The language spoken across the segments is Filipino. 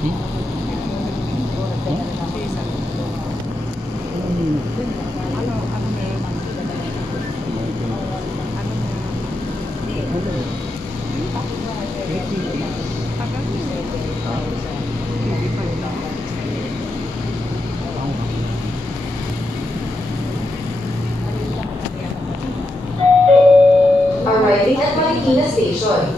Arriving at Marikina Station.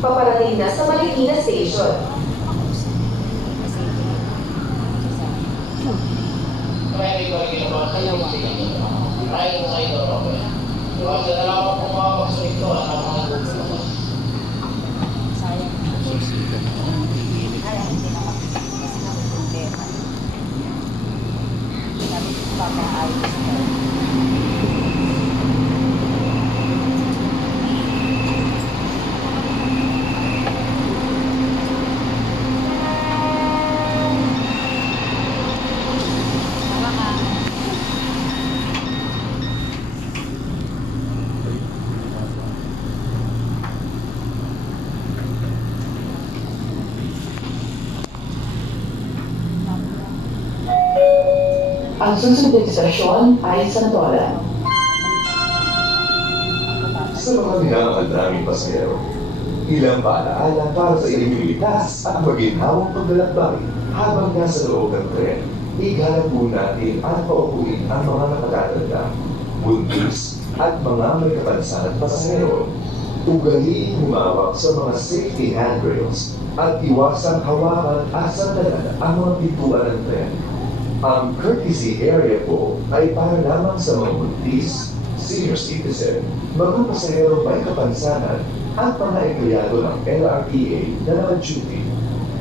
Paparating na sa Marikina Station. Ang susunod na istasyon ay Santolan. Sa mga minamahal naming pasahero, ilang paalaala para sa inyong ligtas at maginhawang paglalakbay habang nasa loob ng tren. Igalap po natin at paupuin ang mga nakatatanda, buntis at mga may kapansanan pasahero. Ugaliin humawak sa mga safety handrails at iwasang hawakan at sandalan ang mga pintuan ng tren. Ang courtesy area po ay para lamang sa mga buntis, senior citizen, mga pasahero may kapansanan at mga empleyado ng LRTA na naka-duty.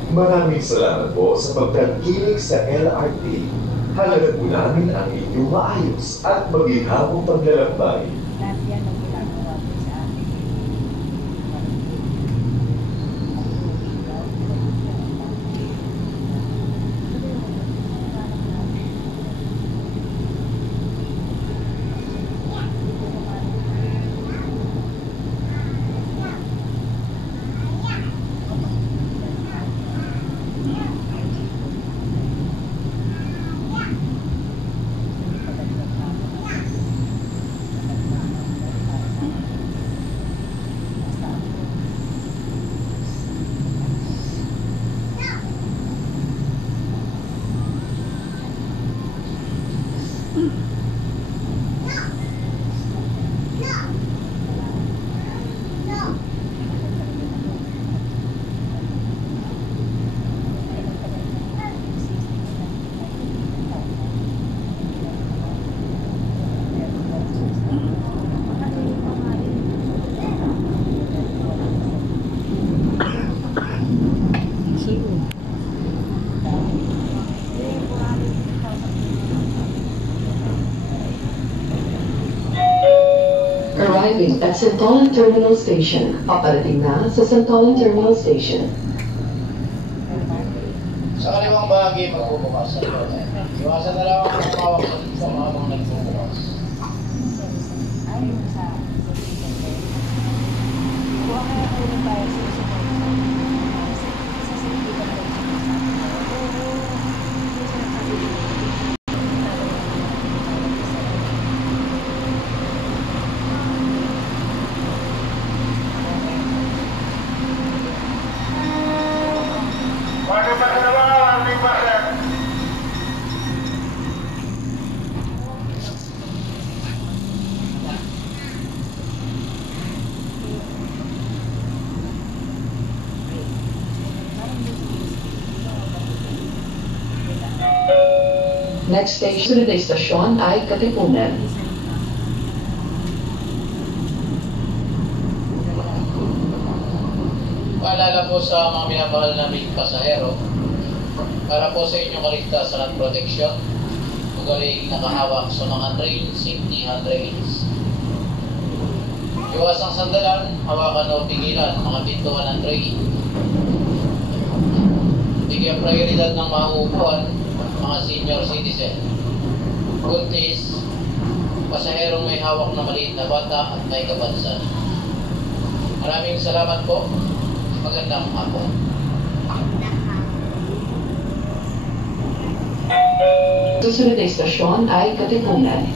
Maraming salamat po sa pagtangkilik sa LRT. Halaga po namin ang inyong maayos at maginhawang paglalakbay. Arriving at Santolan Terminal Station. Paparating na sa Santolan Terminal Station. Sa kaliwang bahagi magbubukas. Iwasan na lang ang pawak sa mga nagbubukas. Next station na istasyon ay Katipunan. Paalala po sa mga minamahal naming pasahero, para po sa inyong kaligtasan at proteksyon, magaling nakahawak sa mga safety handrails. Iwasang sandalan, hawakan o pigilan mga pintuan ng train. Bigyan prioridad ng mauupuan mga senior citizen, buntis, pasaherong may hawak na maliit na bata at may kapansanan. Maraming salamat po. Magandang hapon. susunod na istasyon ay Katipunan.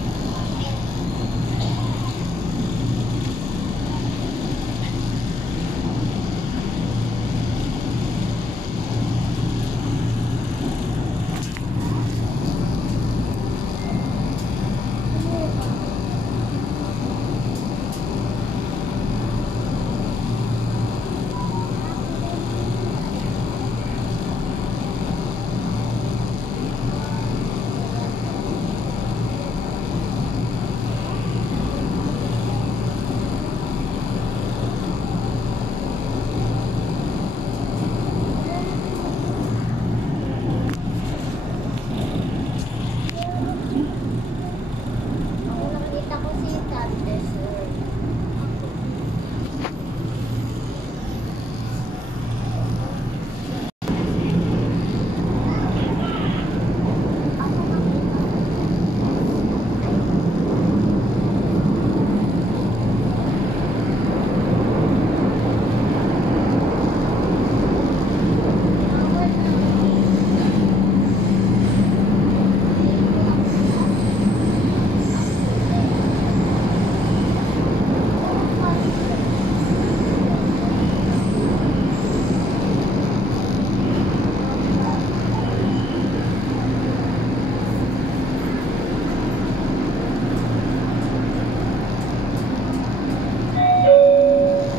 Nakita ko si Tante Sir.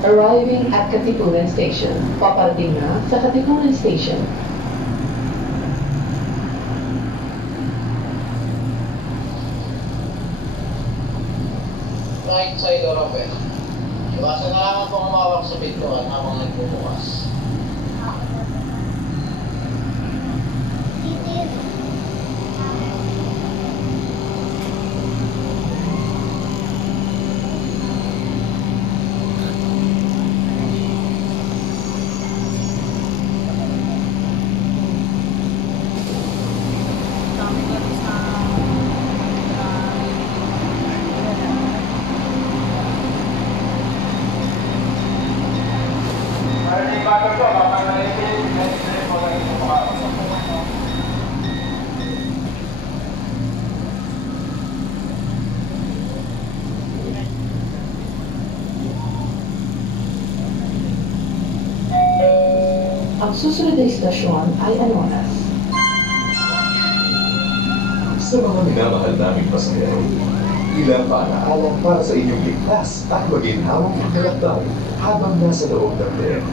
Arriving at Katipunan Station. Paparating na sa Katipunan Station. Right side door open. Iwasan na lamang pong umawak sa pintuan habang nagbubukas. Ang susunod na istasyon ay Anonas. Sa mga minamahal naming pasahero, ilang paalaala para sa inyong ligtas at maginhawang paglalakbay habang nasa loob ng tren.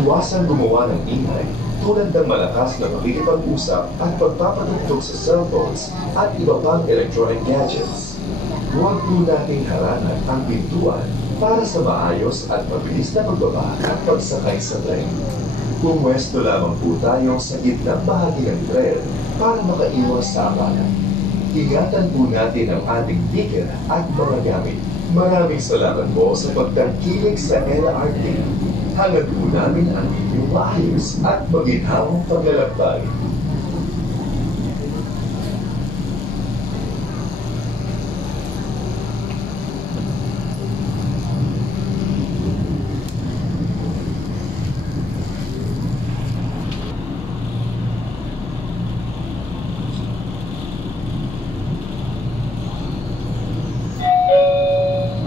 Iwasan gumawa ng ingay tulad ng malakas na pakikipag-usap at pagpapadugtog sa cellphones at iba pang electronic gadgets. Huwag po nating harangan ang pintuan para sa maayos at mabilis na pagbaba at pagsakay sa tren. Pumwesto lamang po tayo sa gitnang bahagi ng tren para makaiwas sa abangan. Ingatan po natin ang ating ticket at mga gamit. Maraming salamat po sa pagtangkilik sa LRT. Hangad po namin ang inyong maayos at maginhawang paglalakbay.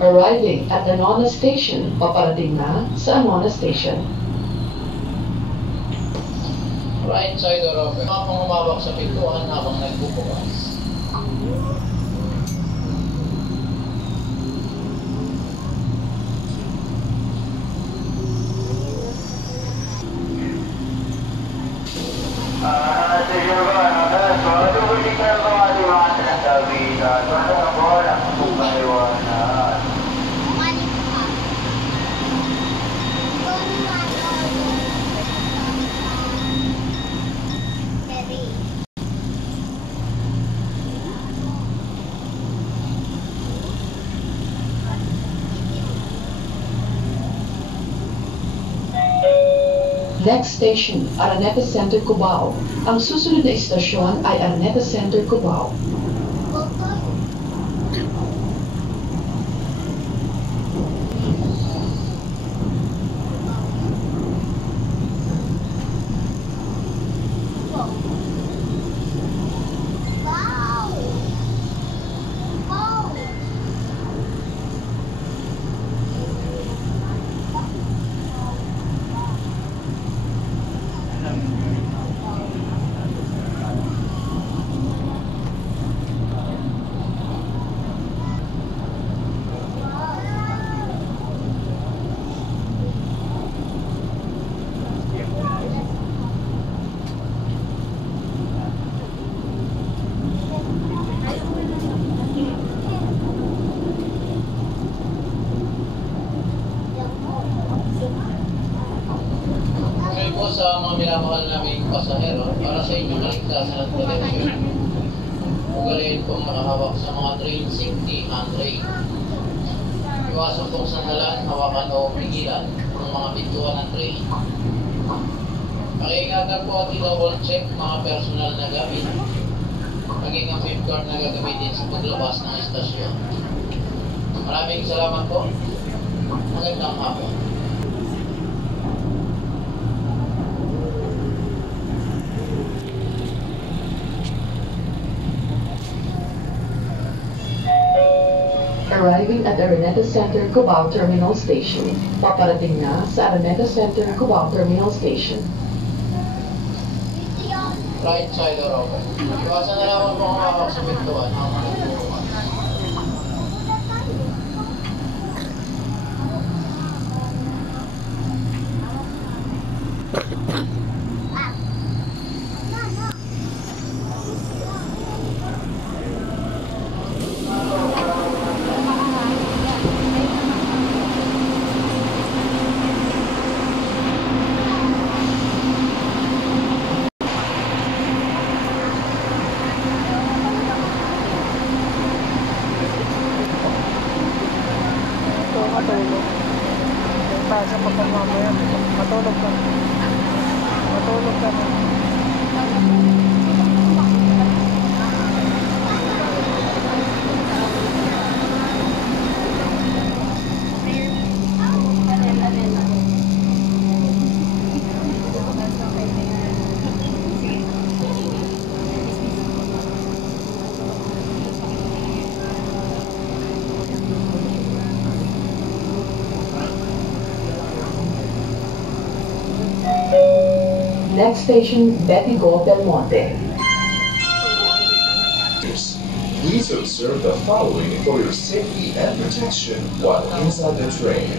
Arriving at Anonas Station. Paparating na sa Anonas Station. Right side door open. Mga pong umawak sa pintuan habang nagbubukas. Next station, Araneta Center, Cubao. Ang susunod na istasyon ay Araneta Center, Cubao. Wow! naming pasahero para sa inyong kaligtasan at proteksyon. Ugaliin pong nakahawak sa mga train safety handrail. Iwasan pong sandalan, hawakan o pigilan ng mga pintuan ng train. Pakiingatan po at i-double check mga personal na gamit. Maging ang SIM card na gagamitin sa paglabas ng istasyon. Maraming salamat po. Magandang hapon. Arriving at Araneta Center Cubao Terminal Station. Paparating na sa Araneta Center Cubao Terminal Station. Right side or open. Iwasan na lamang po ang hawak sa pintuan. Matulog. Pasa pa pag mamaya. Matulog ka. Matulog ka na. Next station, Betigo Belmonte. Please observe the following for your safety and protection while inside the train.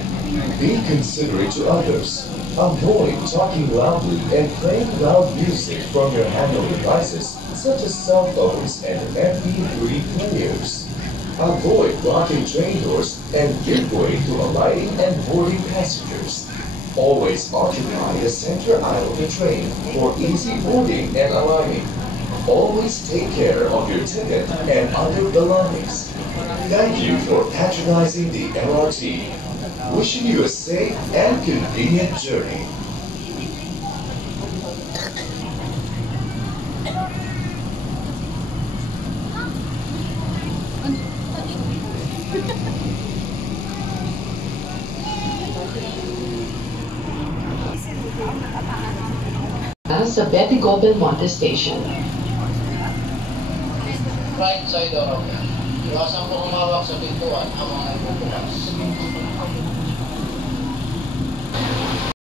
Be considerate to others. Avoid talking loudly and playing loud music from your handheld devices such as cell phones and MP3 players. Avoid blocking train doors and give way to alighting and boarding passengers. Always occupy the center aisle of the train for easy boarding and alighting. Always take care of your ticket and other belongings. Thank you for patronizing the LRT. Wishing you a safe and convenient journey. Sa Betigo Belmonte Station. Right side or open. Iwasan po humawak sa pintuan habang nagbubukas.